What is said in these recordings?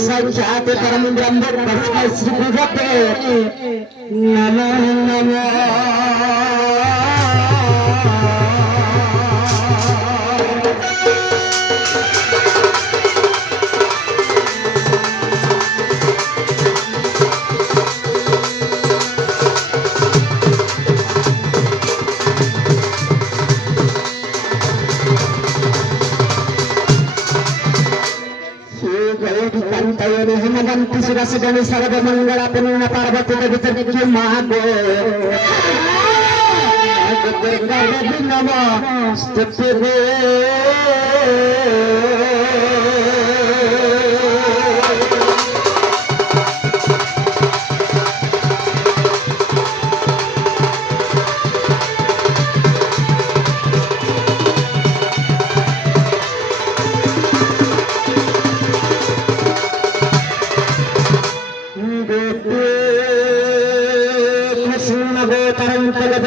साक्षात परम ब्रह्म तस्मै श्री गुरुभ्यो नमः नमः शिरसगणि सर्व मंगल पूर्ण पार्वती देवी महागो नमः स्तुति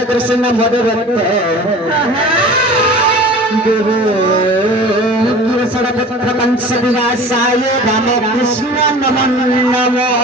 कृष्ण भगवत गुरु सरपत्र कंस विनाशाय राम कृष्ण नमो नमः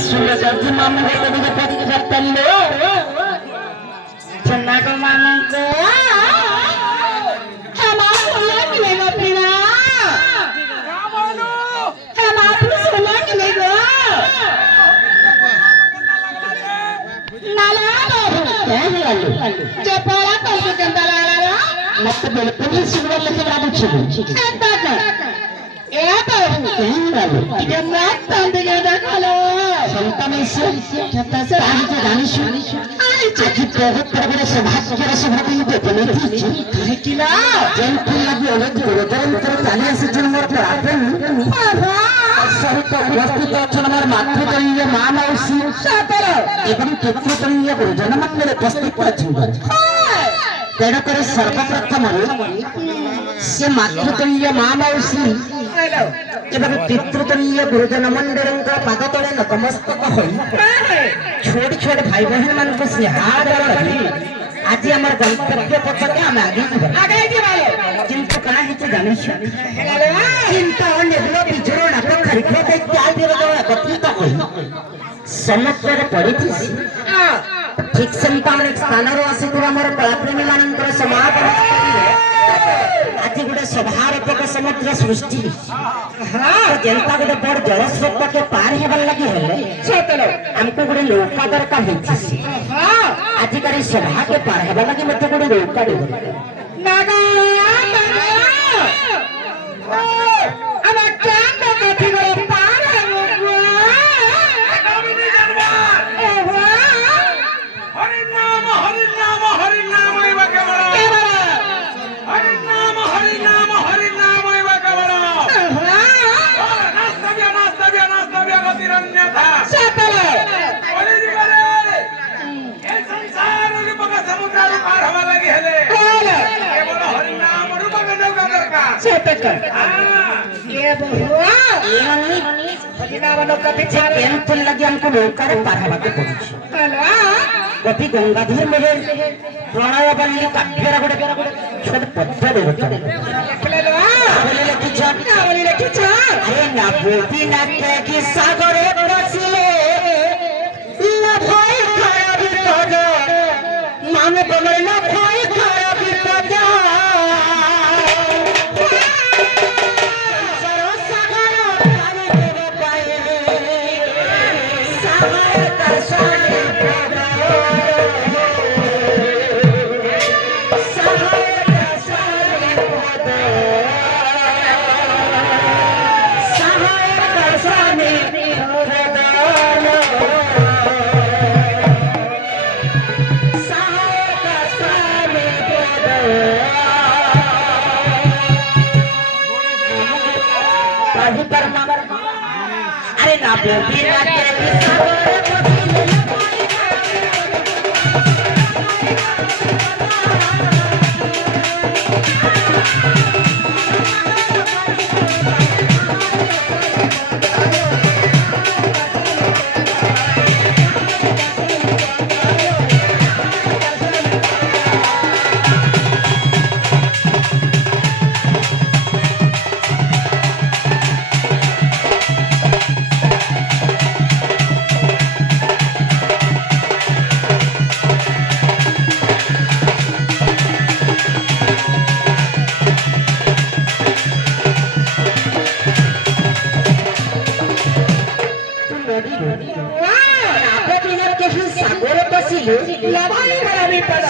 सुन जल्दी मामू को कभी पति करता लो चन्ना को मामू को ಮತ್ತೆ ಬೆಳಕಲ್ಲಿ ಸಿಗುವಲ್ಲಕ್ಕೆ ರಾಬಿಚ್ಚು ಎಂತಾಕ ಏತಾ ಏನು ಈಗ ಮಾತಂದಿಗೆ ದಕಲ ಸಂತಮೇಶ ಕತ್ತಸ ಆಗಿ ದಾನಿಶು ಆಗಿ ಪ್ರಭುತ್ವಗಳ ಸಭಾಗ್ಯರ ಸಭಾದಿಂದ ಬನತಿಚು ಕರೆಕಿಲ ಜಂತುಲಾಗಿ ಒಳಗೆ ಒದರಂತರ ತಾಲಿಯಸ ಜನ್ಮಕ್ಕೆ ಆಪನ್ ಸ್ವಲ್ಪ ವಸ್ತುತ ಚಲಮರ ಮಾತೃಕೀಯ ಮಾನವಸಿ ಸಾತರ এবং পিতৃতুল্য গুরুজন মন্দিরে উপস্থিত করেছেন তেଣୁକରି ସର୍ବପ୍ରଥମରୁ ସେ ମାତୃତୁଲ୍ୟ ମା ମାଉସୀ ଏବଂ ପିତୃତୁଲ୍ୟ ଗୁରୁଜନ ମଣ୍ଡଳଙ୍କ ପାଦ ତଳେ ନତମସ୍ତକ ହୋଇ ଛୋଟ ଛୋଟ ଭାଇ ବହିନ ମାନଙ୍କୁ ସେ ହାତରେ ରଖି ଆଜି ଆମର ଗନ୍ତବ୍ୟ ପଥରେ ଆମେ ଆଗେଇ ଯିବା କିନ୍ତୁ କାଣା ହେଇଛି ଜାଣିଛ ଚିନ୍ତା ନିର୍ମଳ ବିଜୁର ନାକ ଖାରିଖ ଇତ୍ୟାଦିର ଏକତ୍ରିତ ହୋଇ ସମୁଦ୍ରରେ ପଡ଼ିଛି ଠିକ ସେମିତି ଅନେକ ସ୍ଥାନରୁ ଆସିଥିବା ଆମର କଳାପ୍ରେମୀ ମାନଙ୍କର ସମାଗମ ଆଜି ଗୋଟେ ସଭାରୂପକ ସମୁଦ୍ର ସୃଷ୍ଟି ଯେନ୍ତା ଗୋଟେ ବଡ ଜଳସ୍ରୋତକେ ପାର ହେବାର ଲାଗି ହେଲେ ଆମକୁ ଗୋଟେ ନୌକା ଦରକାର ହେଇଛି ଆଜିକାଲି ସଭାକେ ପାର ହେବା ଲାଗି ମତେ ଗୋଟେ ନୌକା लगे हमको नौकार पार हवाके पड़ुछि कवि गंगाधर मेरे प्रणय बल्ली काव्यर गोटे छोट पद्य देवता अरे ना बोती ना कि सागरे बसिले ना भय खराब बिपद मान कमर ना भय खराब बिपद अरे ना बोली ना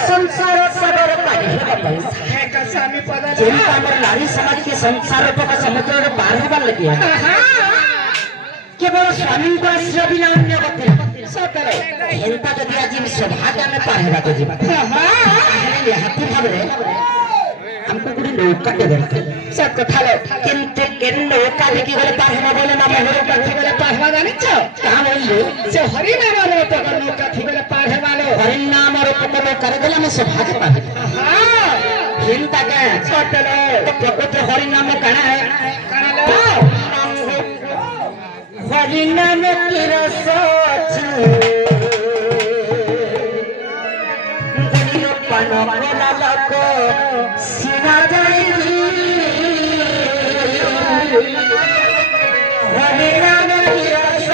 संसार सागर नारी समाज के संसार समुद्र पार होगा लगे केवल स्वामी को आश्रय बिना अन्य गति एंता जदि आज सौभाग्य में पार होगा निहाती भाव हमको गोटे नौका सब कथा किंतु केन नौका लेके गले पार होगा बोले ना मोहर का थी गले पार होगा जानिछ कहां बोलले से हरि नाम नौका थी गले पार होगा हरि नाम रूपक नौका गले में सौभाग्य पार हां चिंता के छोटलो तो प्रकृति हरि नाम काना है हरि नाम की रस गलियो पानो बोला लको सिना जाई हरि नाम की रस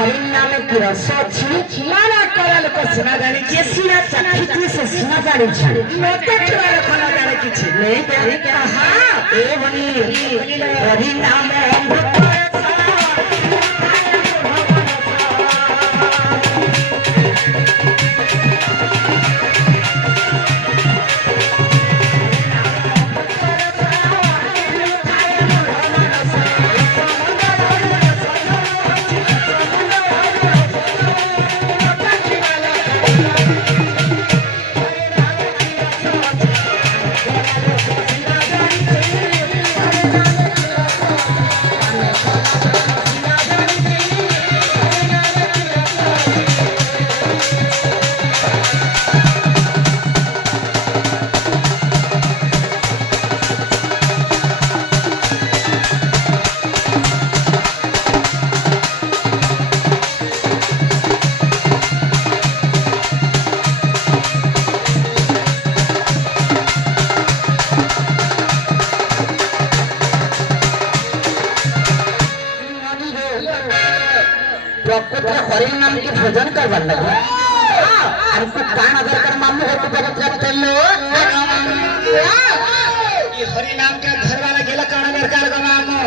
हरिण नाम की रस अछि माना करल को सुना जानी जे सुना चखिति से सुना जानी छ मते छुआ खाना जाने किछि नहीं जाने हां ए बनी हरिण नाम प्रकृति हरिण नाम की भोजन करवार लगे हमको कान अगर कर मामू को पवित्र चलो ये हरि नाम के घर वाला गेला कान अगर कर गो मामू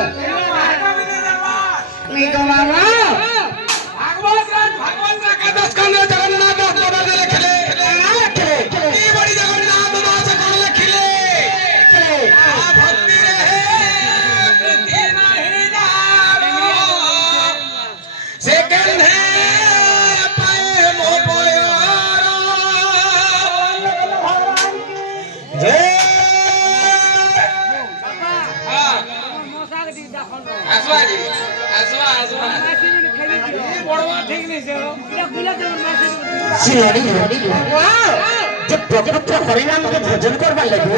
नहीं गो मामू भगवान का दस कान जगन्नाथ दास बाबा ने लिखले की बड़ी जगन्नाथ दास कौन लिखले आ भक्ति रहे प्रीति नहीं जानो से कंधे पाए मो पोयारो जय आसवाजी आसवा बड़वा ठीक नहीं से इरा गुला जब जब पवित्र हरिनाम के भजन करवा लगी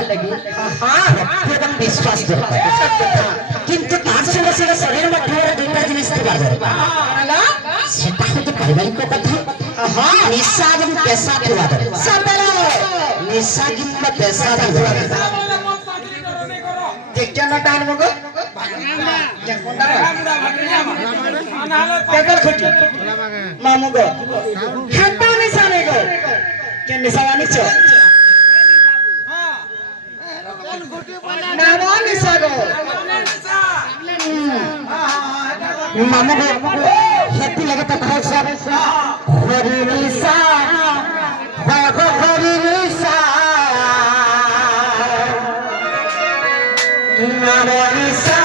हां एकदम विश्वास किंतु तार संग संग शरीर में थोड़ा दुटा जिनिस थिबा सेटा होते पारिवारिक कथा हां निशा जब पैसा थिबा दरे सबला निशा किंबा पैसा थिबा देखन टान मगो पेपर खुटी मामू गो खाता निशाने गो के निशानी छ नाम निशा गो मामू गो हेती लगे तो खाओ सब हरि निशा हरि निशा नाम निशा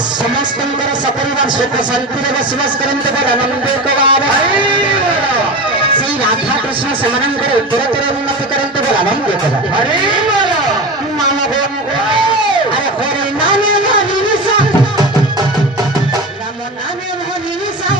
समस्तंकर सपरिवार सुख शांति बसवास करते आनंद श्री राधा कृष्ण समानन कर उत्तरोत्तर उन्नति करते आनंद अरे हरि नामे निशा राम नामे निशा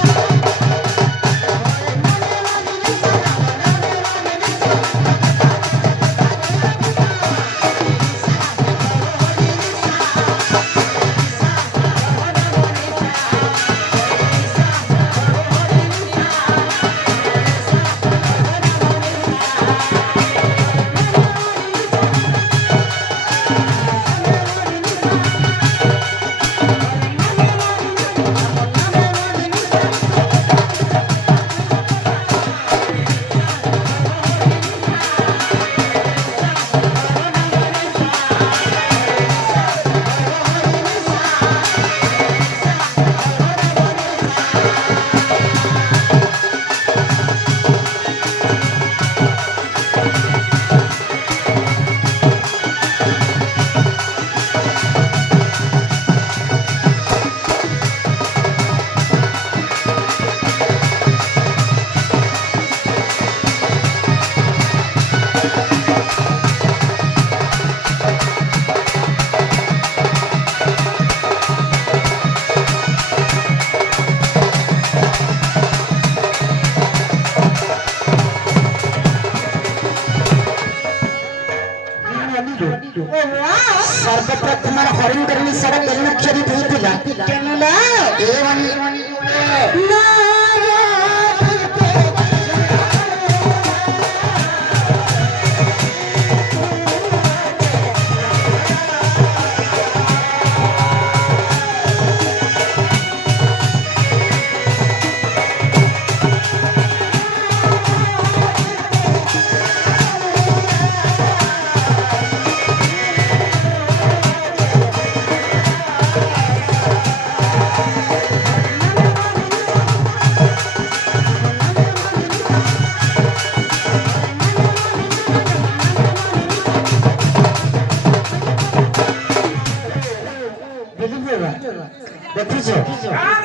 सर्वप्रथम हरिण करनी सड़क अक्षरित होती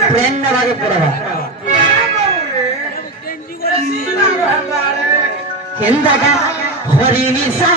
ट्रेन न भागे पड़वा केंदा का हरिणी सा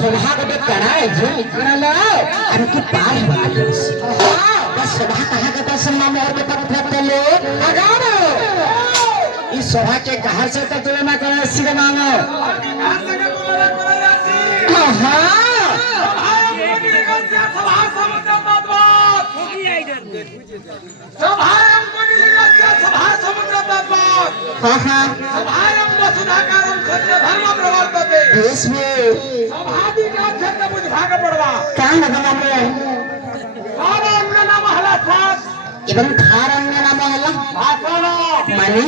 सोभा गोटे कराए जे हमके पार बात बस सोभा कहा के दर्शन नाम और के तक लो अगारो इस सोभा के कहां से तो तुलना करे सिरे मांगो हां देश में एवं माने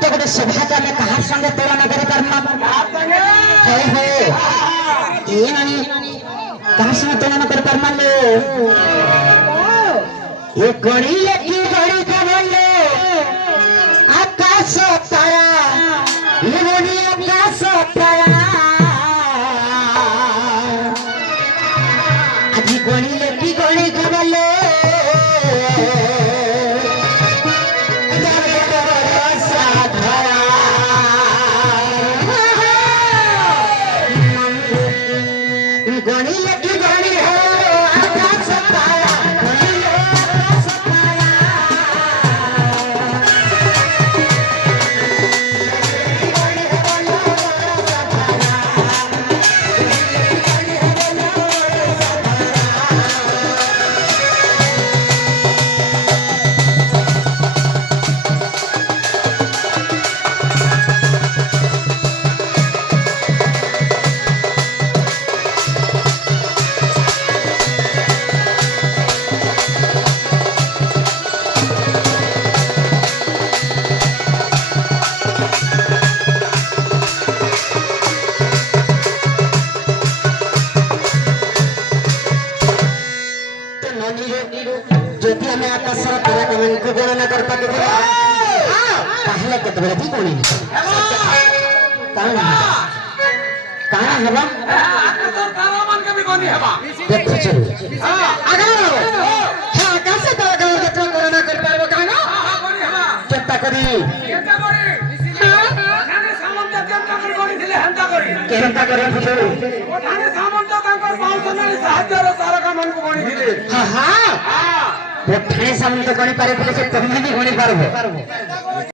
तो गोटे सभा के कहार संगे तुलना करे करना ये माने कहार संगे तुलना करे करना लो ये गणी लगी गणी का बोलो आकाश तारा ये बोली आकाश तारा आज गणी लगी गणी का बोलो गणी लगी गणी हो आकाश तारा যদি আমি আকাশের তারাকে গণনা করতে পারি তাহলে কত বড় কি কোনি কারণ কারণ হবা আকাশের তারা মানকে বি কোনি হবা দেখো চলো আগাও হ্যাঁ আকাশে তারা কত গণনা করতে পারবো কারণ হ্যাঁ কোনি হবা চেষ্টা করি হ্যাঁ ওখানে সামন্ত চেষ্টা করে কোনি দিলে হেনতা করি কেনতা করে বুঝো ওখানে সামন্ত তাঙ্কর পাউছনালি সাহায্যর তারকা মানকে কোনি দিলে হ্যাঁ হ্যাঁ ওখানে সামন্ত কোনি পারে বলে তুমি भी কোনি পারবো